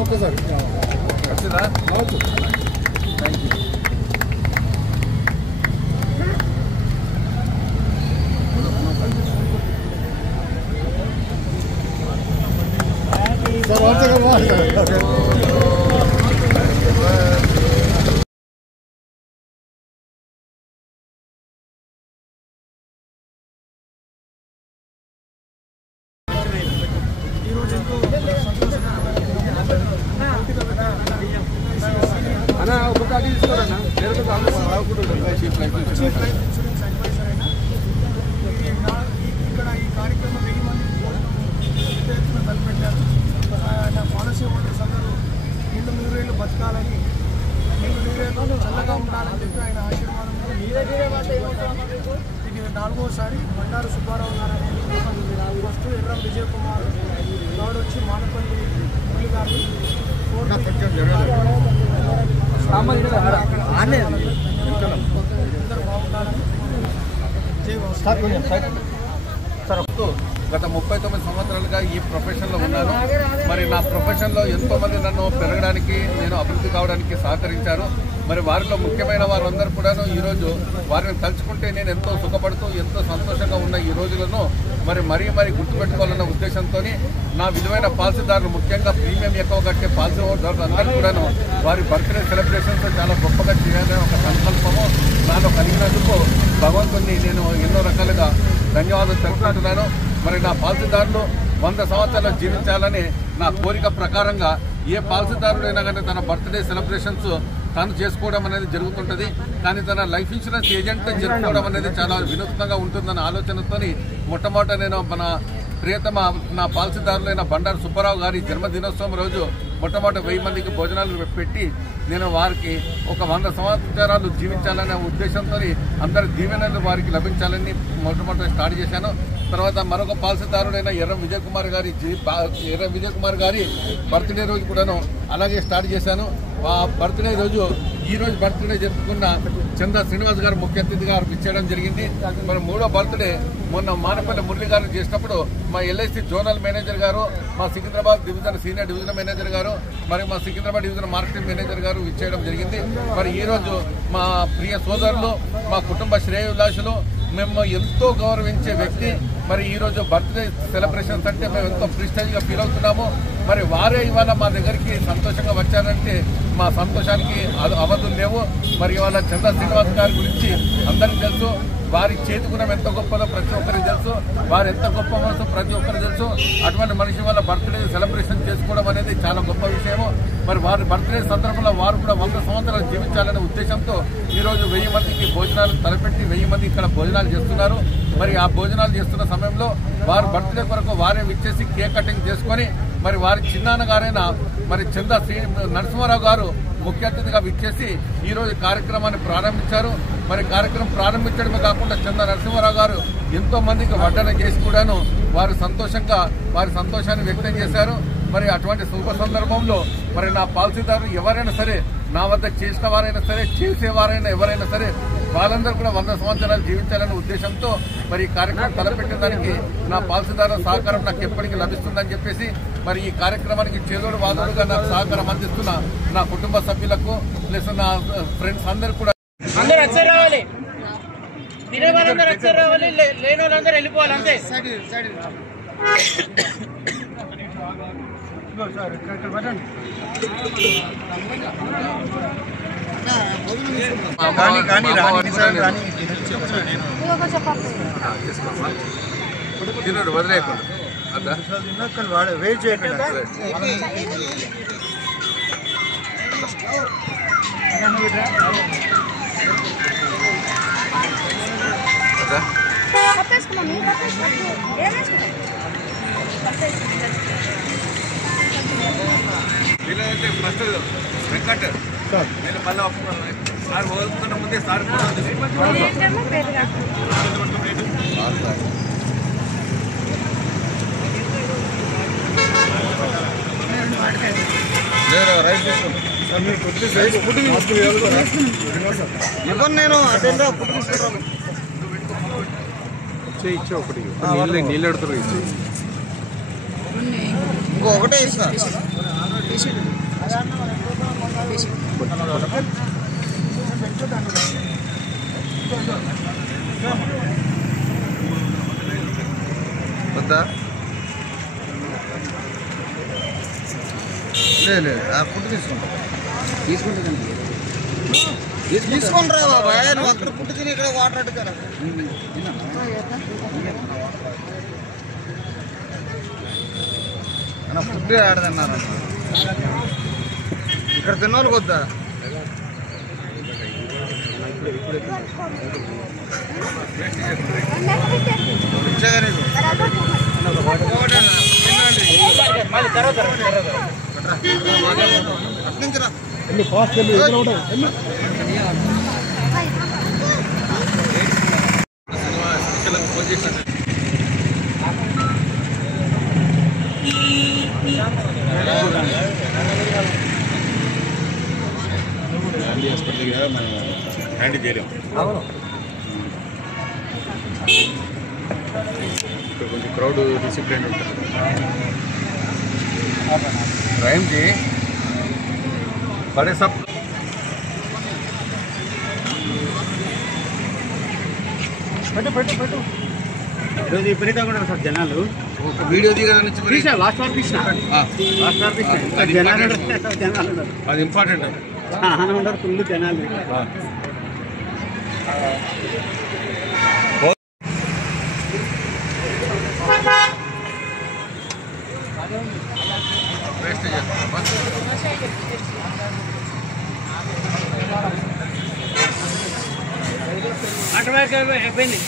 ఒక్కసారి thank you అన్నా ఒక కాకి తీసుకోరన్నా చీఫ్ లైఫ్ ఇన్సూరెన్స్ అడ్వైజర్ అయినా ఇక్కడ ఈ కార్యక్రమం 1000 మంది తలపెట్టారు. నా పాలసీ హోల్డర్స్ అందరూ నిండు 100 ఏళ్ళు బతకాలని, నిండు 100 ఏళ్ళు చల్లగా ఉండాలని చెప్పి ఆయన ఆశీర్వాదంలో ఇది 4వసారి బండారు సుబ్బారావు గారు ఫస్ట్ ఎర్రం విజయ్ కుమార్ గౌడ్ వచ్చి మానపల్లి మురళి గారు గత 39 సంవత్సరాలుగా ఈ ప్రొఫెషన్లో ఉన్నాను. మరి నా ప్రొఫెషన్లో ఎంతోమంది నన్ను పెరగడానికి, నేను అభివృద్ధి కావడానికి సహకరించారు. మరి వారిలో ముఖ్యమైన వారందరూ కూడాను ఈరోజు వారిని తలుచుకుంటే నేను ఎంతో సుఖపడుతూ ఎంతో సంతోషంగా ఉన్న ఈ రోజులను మరీ గుర్తుపెట్టుకోవాలన్న ఉద్దేశంతో నా విలువైన పాలసీదారులు, ముఖ్యంగా ప్రీమియం ఎక్కువ కట్టే పాలసీ హోల్డర్లు అందరూ కూడాను వారి బర్త్డే సెలబ్రేషన్స్ చాలా గొప్పగా చేయాలనే ఒక సంకల్పము నాలో కలిగినందుకు భగవంతుని నేను ఎన్నో రకాలుగా ధన్యవాదాలు తెలుపుకుంటున్నాను. మరి నా పాలసీదారులు 100 సంవత్సరాలు జీవించాలని నా కోరిక ప్రకారంగా ఏ పాలసీదారుడైనా కానీ తన బర్త్డే సెలబ్రేషన్స్ తాను చేసుకోవడం అనేది జరుగుతుంటుంది. కానీ తన లైఫ్ ఇన్సూరెన్స్ ఏజెంట్ జరుపుకోవడం అనేది చాలా వినూత్నంగా ఉంటుందన్న ఆలోచనతో మొట్టమొదట నేను మన ప్రియతమ నా పాలసీదారులైన బండారు సుబ్బారావు గారి జన్మదినోత్సవం రోజు మొట్టమొదటి 1000 మందికి భోజనాలు పెట్టి నేను వారికి ఒక 100 సంవత్సరాలు జీవించాలనే ఉద్దేశంతో అందరి దీవెనలు వారికి లభించాలని మొట్టమొదటి స్టార్ట్ చేశాను. తర్వాత మరొక పాలసీదారుడైన ఎర్రం విజయ్ కుమార్ గారి బర్త్డే రోజు కూడాను అలాగే స్టార్ట్ చేశాను. ఆ బర్త్డే రోజు ఈ రోజు బర్త్డే జరుపుకున్న చంద్ర శ్రీనివాస్ గారు ముఖ్య అతిథిగా ఇచ్చేయడం జరిగింది. మరి 3వ బర్త్డే మొన్న మానపల్లి మురళి గారు చేసినప్పుడు మా ఎల్ఐసి జోనల్ మేనేజర్ గారు, మా Secunderabad division senior division manager గారు, మరి మా సికింద్రాబాద్ డివిజన్ మార్కెటింగ్ మేనేజర్ గారు ఇచ్చేయడం జరిగింది. మరి ఈరోజు మా ప్రియ సోదరులు, మా కుటుంబ శ్రేయోభిలాషులు, మేము ఎంతో గౌరవించే వ్యక్తి మరి ఈరోజు బర్త్డే సెలబ్రేషన్స్ అంటే మేము ఎంతో ప్రిస్టేజ్గా ఫీల్ అవుతున్నాము. మరి వారే ఇవాళ మా దగ్గరికి సంతోషంగా వచ్చారంటే మా సంతోషానికి అవధులు లేవు. మరి ఇవాళ చంద్ర శ్రీనివాస్ గారి గురించి అందరికీ తెలుసు. వారి చేతిగుణం ఎంత గొప్పదో ప్రతి ఒక్కరికి తెలుసు. వారు ఎంత గొప్ప మనసు ప్రతి ఒక్కరికి తెలుసు. అటువంటి మనిషి వాళ్ళ బర్త్డే సెలబ్రేషన్ చేసుకోవడం అనేది చాలా గొప్ప విషయము. మరి వారి బర్త్డే సందర్భంలో వారు కూడా 100 సంవత్సరాలు జీవించాలనే ఉద్దేశంతో ఈరోజు 1000 మందికి భోజనాలు తలపెట్టి 1000 మంది ఇక్కడ భోజనాలు చేస్తున్నారు. మరి ఆ భోజనాలు చేస్తున్న సమయంలో వారు బర్త్డే కొరకు వారే విచ్చేసి కేక్ కటింగ్ చేసుకొని మరి వారి చిన్నాన్న గారైన మరి చంద్ర నరసింహారావు గారు ముఖ్య అతిథిగా విచ్చేసి ఈరోజు కార్యక్రమాన్ని ప్రారంభించారు. మరి కార్యక్రమం ప్రారంభించడమే కాకుండా చంద్ర నరసింహారావు గారు ఎంతో మందికి వడ్డన చేసి కూడాను వారి సంతోషాన్ని వ్యక్తం చేశారు. మరి అటువంటి శుభ సందర్భంలో మరి నా పాలసీదారులు ఎవరైనా సరే, నా వద్ద చేసిన వారైనా సరే, చేసేవారైనా ఎవరైనా సరే, వాళ్ళందరూ కూడా 100 సంవత్సరాలు జీవించాలనే ఉద్దేశంతో మరి ఈ కార్యక్రమం తలపెట్టిన దానికి నా పాలసీదారుల సహకారం నాకు ఎప్పటికీ లభిస్తుందని చెప్పేసి మరి ఈ కార్యక్రమానికి చేదోడు వాదోడుగా నాకు సహకారం అందిస్తున్న నా కుటుంబ సభ్యులకు ప్లస్ నా ఫ్రెండ్స్ అందరూ కూడా అందరూ వచ్చారు రావాలి, తినే వాళ్ళందరూ వచ్చారు రావాలి, లేని వాళ్ళందరూ వెళ్ళిపోవాలి అంతే. వదిలేకుండా వెయిట్ చేయకుండా ఫస్ట్ వెంకట్ నేను మళ్ళీ సార్ వదులుతున్న ముందే సార్ నేను అటెండా ఫుడ్ తీసుకుంటాను. ఇచ్చే ఒకటి నీళ్ళు ఎడుతురు ఇచ్చి ఇంకొకటే ఇస్తా. వద్దా? లేదు ఆ ఫుడ్ తీసుకుంటా. తీసుకొని రా బాబాయ్, నువ్వు అక్కడ ఫుడ్ తిని ఇక్కడ వాటర్ అడుగుతారా? ఫుడ్ ఆడదన్నారు ఇక్కడ తిన్నోళ్ళకి వద్దా? ఇచ్చాగా నీకు అట్నుంచిరా గాంధీ హాస్పిటల్ కదా మనం హ్యాండిల్ చేయలేము. ఇక్కడ కొంచెం క్రౌడ్ డిసిప్లిన్ ఉంటుంది. राइम जी बड़े सब ఈరోజు విపరీతంగా ఉన్నారు సార్ జనాలు. వీడియో దిగా లాస్ట్ వరకు తీసిన జనాలు ఉన్నారు. అది ఇంపార్టెంట్. చాలా ఉండరు ఫుల్ జనాలు. అయిపోయింది.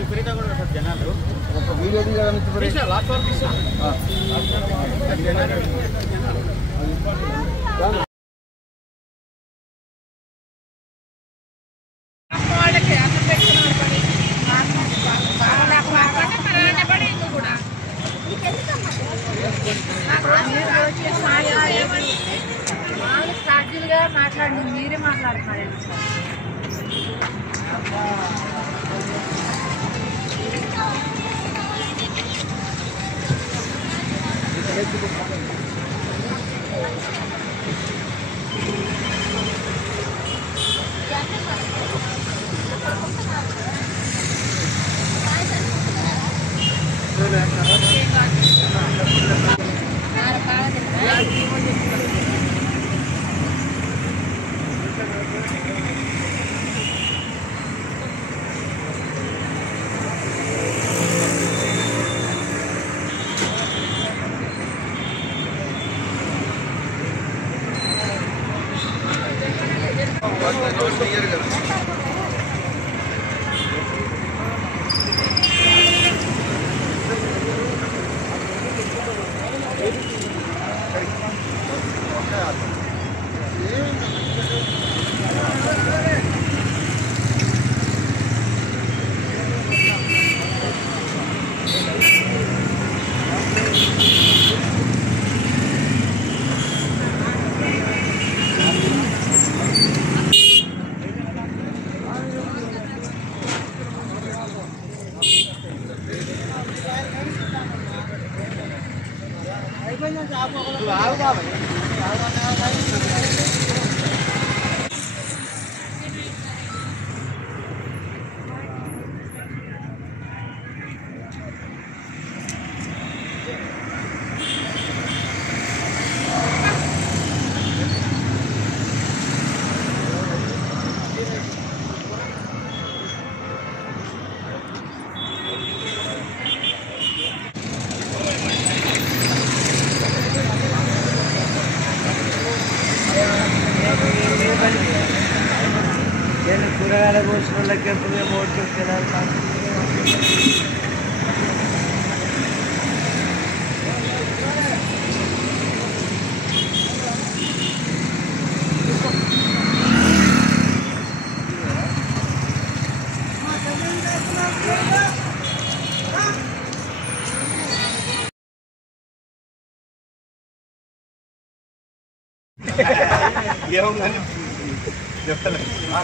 విపరీతంగా ఉన్నారు సార్ జనాలు. వీడియో దిగా లాస్ట్ వరకు తీసిన మాట్లాడి మీరే మాట్లాడుతున్నారు.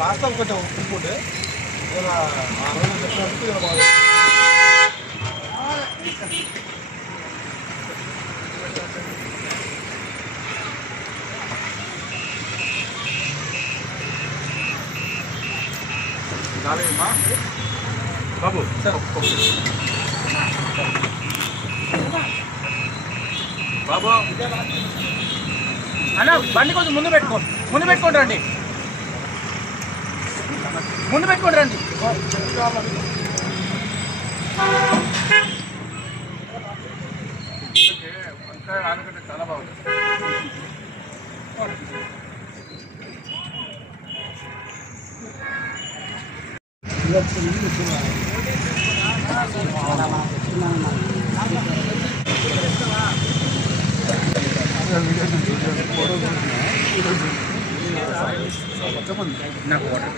లాస్ట్ కొంచెం ఒప్పుకుంటే బాబు సార్ బాబు అన్న బండి కొంచెం ముందు పెట్టుకోండి రండి, ముందు పెట్టుకోండి రండి. ఆలుగడ్డ చాలా బాగుంది. నాకు వాటర్